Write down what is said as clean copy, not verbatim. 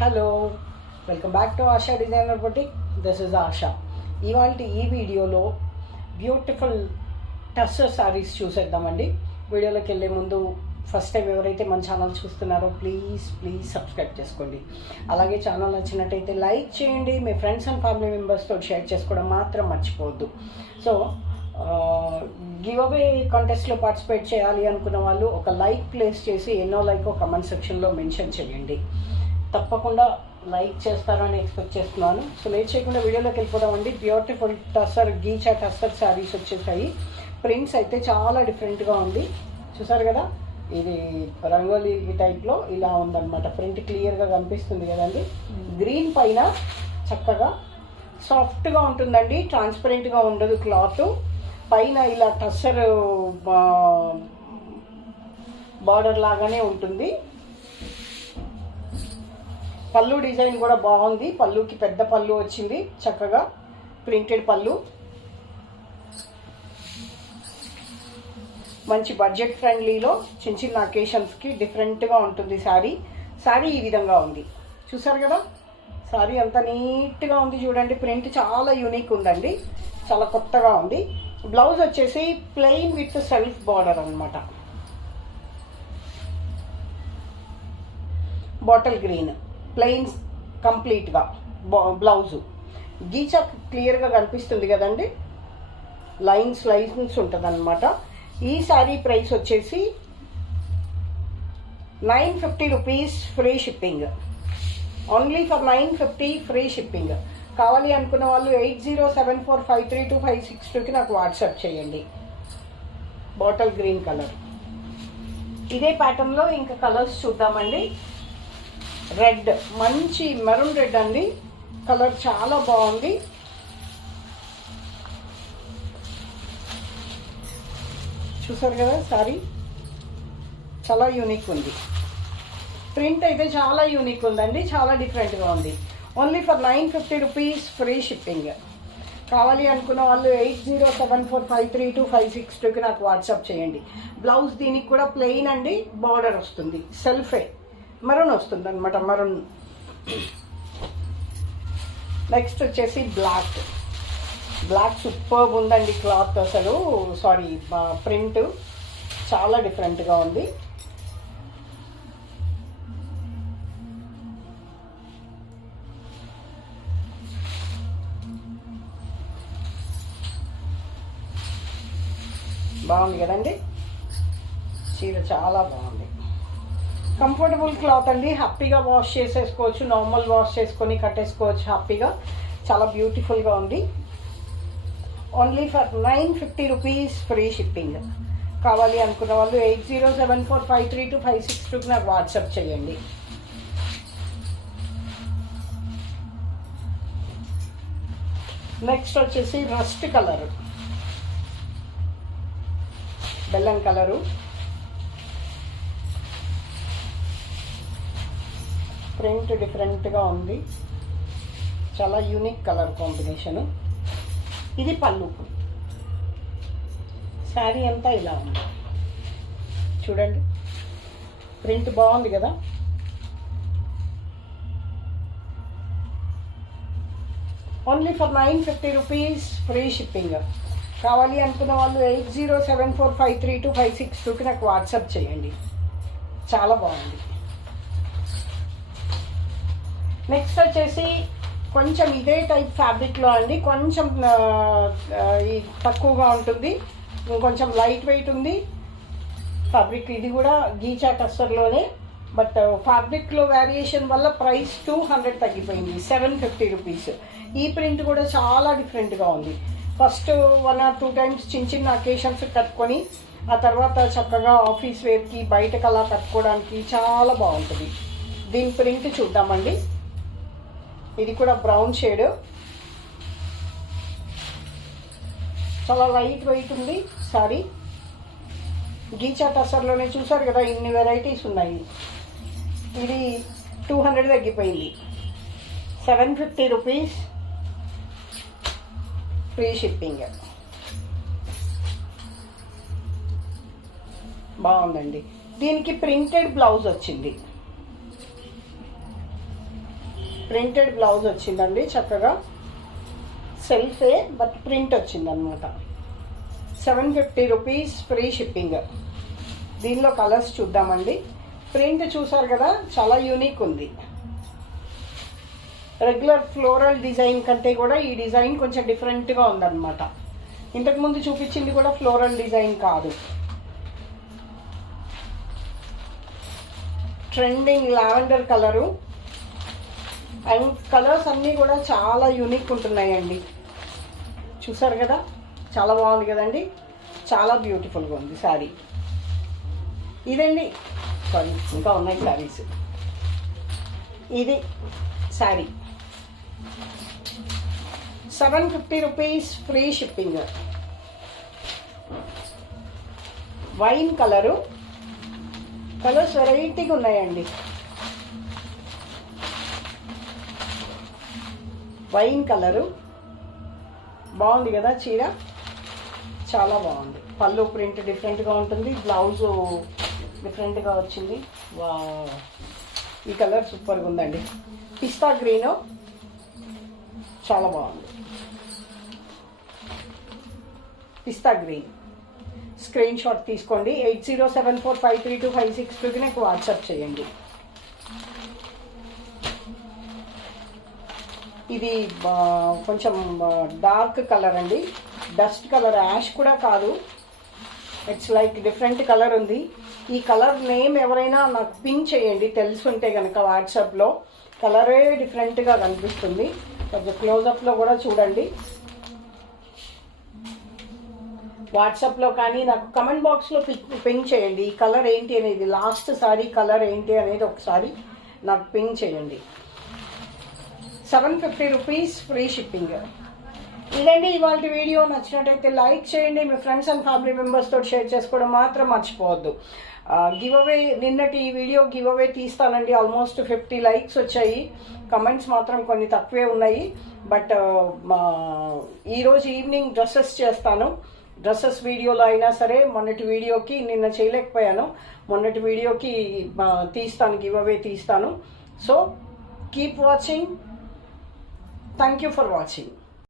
Hello, welcome back to ASHA designer boutique. This is ASHA. ఇవాళ ఈ వీడియోలో బ్యూటిఫుల్ టస్సర్ శారీస్ చూసేద్దామండి. వీడియోలోకి వెళ్ళే ముందు ఫస్ట్ టైం ఎవరైతే మన ఛానల్ చూస్తున్నారో ప్లీజ్ సబ్స్క్రైబ్ చేసుకోండి. అలాగే ఛానల్ నచ్చినట్టయితే లైక్ చేయండి. మీ ఫ్రెండ్స్ అండ్ ఫ్యామిలీ మెంబర్స్తో షేర్ చేసుకోవడం మాత్రం మర్చిపోవద్దు. సో గివ్ అవే కాంటెస్ట్లో పార్టిసిపేట్ చేయాలి అనుకున్న వాళ్ళు ఒక లైక్ ప్లేస్ చేసి ఎన్నో లైక్ కమెంట్ సెక్షన్లో మెన్షన్ చేయండి. తప్పకుండా లైక్ చేస్తారని ఎక్స్పెక్ట్ చేస్తున్నాను. సో లేట్ చేయకుండా వీడియోలోకి వెళ్ళిపోదామండి. బ్యూటిఫుల్ టస్సర్ గీచా టస్సర్ శారీస్ వచ్చేసాయి. ప్రింట్స్ అయితే చాలా డిఫరెంట్గా ఉంది. చూసారు కదా, ఇది రంగోలీ టైప్లో ఇలా ఉందన్నమాట. ప్రింట్ క్లియర్గా కనిపిస్తుంది కదండి. గ్రీన్ పైన చక్కగా సాఫ్ట్గా ఉంటుందండి, ట్రాన్స్పరెంట్గా ఉండదు క్లాత్. పైన ఇలా టస్సర్ బార్డర్ లాగానే ఉంటుంది. పళ్ళు డిజైన్ కూడా బాగుంది. పళ్ళుకి పెద్ద పళ్ళు వచ్చింది, చక్కగా ప్రింటెడ్ పళ్ళు. మంచి బడ్జెట్ ఫ్రెండ్లీలో చిన్న చిన్న అకేషన్స్కి డిఫరెంట్గా ఉంటుంది శారీ ఈ విధంగా ఉంది. చూసారు కదా, శారీ అంతా నీట్గా ఉంది. చూడండి, ప్రింట్ చాలా యూనిక్ ఉందండి, చాలా కొత్తగా ఉంది. బ్లౌజ్ వచ్చేసి ప్లెయిన్ విత్ సెల్ఫ్ బార్డర్ అనమాట. బాటిల్ గ్రీన్ ప్లెయిన్ కంప్లీట్గా బ్లౌజు. గీచా క్లియర్గా కనిపిస్తుంది కదండి, లైన్స్ ఉంటుంది అనమాట. ఈ శారీ ప్రైస్ వచ్చేసి 950 rupees free shipping. Only for 950 free shipping. కావాలి అనుకున్న వాళ్ళు 8074532562కి నాకు వాట్సాప్ చేయండి. Bottle green colour. ఇదే ప్యాటర్న్లో ఇంకా కలర్స్ చూద్దామండి. రెడ్, మంచి మెరూన్ రెడ్ అండి. కలర్ చాలా బాగుంది. చూసారు కదా, సారీ చాలా యూనిక్ ఉంది. ప్రింట్ అయితే చాలా యూనిక్ ఉందండి, చాలా డిఫరెంట్గా ఉంది. Only for 950 rupees free shipping. కావాలి అనుకున్న వాళ్ళు 8074532562కి నాకు వాట్సాప్ చేయండి. బ్లౌజ్ దీనికి కూడా ప్లెయిన్ అండి, బార్డర్ వస్తుంది, సెల్ఫే మరూన్ వస్తుంది అనమాట, మరూన్. నెక్స్ట్ వచ్చేసి బ్లాక్ సూపర్బ్ ఉందండి క్లాత్. అసలు ప్రింట్ చాలా డిఫరెంట్గా ఉంది. బాగుంది కదండి, చీర చాలా బాగుంది. కంఫర్టబుల్ క్లాత్ అండి, హ్యాపీగా వాష్ చేసేసుకోవచ్చు, నార్మల్ వాష్ చేసుకొని కట్టేసుకోవచ్చు హ్యాపీగా. చాలా బ్యూటిఫుల్గా ఉంది. Only for 950 rupees free shipping. కావాలి అనుకున్న వాళ్ళు 8074532562కి నాకు వాట్సాప్ చేయండి. నెక్స్ట్ వచ్చేసి రస్ట్ కలర్, బెల్లం కలరు. ప్రింట్ డిఫరెంట్గా ఉంది, చాలా యూనిక్ కలర్ కాంబినేషను. ఇది పళ్ళు. శారీ అంతా ఇలా ఉంది చూడండి, ప్రింట్ బాగుంది కదా. Only for 950 rupees free shipping. కావాలి అనుకున్న వాళ్ళు 8074532562కి నాకు వాట్సాప్ చేయండి. చాలా బాగుంది. నెక్స్ట్ వచ్చేసి కొంచెం ఇదే టైప్ ఫ్యాబ్రిక్లో అండి, కొంచెం తక్కువగా ఉంటుంది, ఇంకొంచెం లైట్ వెయిట్ ఉంది ఫ్యాబ్రిక్. ఇది కూడా గీచా టస్సర్లోనే, బట్ ఫ్యాబ్రిక్లో వేరియేషన్ వల్ల ప్రైస్ 200 తగ్గిపోయింది, 750 రూపీస్. ఈ ప్రింట్ కూడా చాలా డిఫరెంట్గా ఉంది. ఫస్ట్ 1 or 2 టైమ్స్ చిన్న అకేషన్స్ కట్టుకొని ఆ తర్వాత చక్కగా ఆఫీస్ వేర్కి బయటకు అలా కట్టుకోవడానికి చాలా బాగుంటుంది. దీని ప్రింట్ చూద్దామండి. ఇది కూడా బ్రౌన్ షేడ్, చాలా లైట్ వెయిట్ ఉంది సారీ. గీచా టస్సర్లోనే చూసారు కదా, ఇన్ని వెరైటీస్ ఉన్నాయి. ఇది 200 తగ్గిపోయింది, 750 రూపీస్ ఫ్రీ షిప్పింగ్. బాగుందండి. దీనికి ప్రింటెడ్ బ్లౌజ్ వచ్చింది. ప్రింటెడ్ బ్లౌజ్ వచ్చిందండి, చక్కగా సెల్ఫే బట్ ప్రింట్ వచ్చిందనమాట. 750 రూపీస్ ఫ్రీ షిప్పింగ్. దీనిలో కలర్స్ చూద్దామండి. ప్రింట్ చూసారు కదా, చాలా యూనిక్ ఉంది. రెగ్యులర్ ఫ్లోరల్ డిజైన్ కంటే కూడా ఈ డిజైన్ కొంచెం డిఫరెంట్గా ఉందన్నమాట. ఇంతకుముందు చూపించింది కూడా ఫ్లోరల్ డిజైన్ కాదు. Trending lavender colour. And colours అన్నీ కూడా చాలా యూనిక్ ఉంటున్నాయండి. చూసారు కదా, చాలా బాగుంది కదండి, చాలా బ్యూటిఫుల్గా ఉంది శారీ. ఇదండి, సారీ ఇంకా ఉన్నాయి శారీస్. ఇది sari 750 rupees free shipping. Wine colour. Colours వెరైటీగా ఉన్నాయండి. వైన్ కలరు బాగుంది కదా చీర, చాలా బాగుంది. పళ్ళు ప్రింట్ డిఫరెంట్గా ఉంటుంది, బ్లౌజు డిఫరెంట్గా వచ్చింది. వా, ఈ కలర్ సూపర్గా ఉందండి. పిస్తా గ్రీను చాలా బాగుంది. పిస్తా గ్రీన్ స్క్రీన్ షాట్ తీసుకోండి. 8074532562కి నాకు వాట్సాప్ చేయండి. ఇది కొంచెం డార్క్ కలర్ అండి, డస్ట్ కలర్, యాష్ కూడా కాదు, ఇట్స్ లైక్ డిఫరెంట్ కలర్ ఉంది. ఈ కలర్ నేమ్ ఎవరైనా నాకు పింక్ చేయండి తెలుసుంటే కనుక వాట్సాప్లో. కలరే డిఫరెంట్గా కనిపిస్తుంది. కొంచెం క్లోజప్లో కూడా చూడండి. వాట్సాప్లో కానీ నాకు కమెంట్ బాక్స్లో పింక్ చేయండి. ఈ కలర్ ఏంటి అనేది, లాస్ట్ సారీ కలర్ ఏంటి అనేది ఒకసారి నాకు పింక్ చేయండి. 750 రూపీస్ ఫ్రీ షిప్పింగ్. ఇదండి ఇవాళ వీడియో. నచ్చినట్టయితే లైక్ చేయండి, మీ ఫ్రెండ్స్ అండ్ ఫ్యామిలీ మెంబర్స్తో షేర్ చేసుకోవడం మాత్రం మర్చిపోవద్దు. గివ్ అవే, నిన్నటి ఈ వీడియో గివ్ అవే తీస్తానండి. ఆల్మోస్ట్ 50 లైక్స్ వచ్చాయి. కమెంట్స్ మాత్రం కొన్ని తక్కువే ఉన్నాయి. బట్ ఈరోజు ఈవినింగ్ డ్రెస్సెస్ చేస్తాను. డ్రెస్సెస్ వీడియోలో అయినా సరే, మొన్నటి వీడియోకి నిన్న చేయలేకపోయాను, మొన్నటి వీడియోకి తీస్తాను, గివ్ అవే తీస్తాను. So keep watching. Thank you for watching.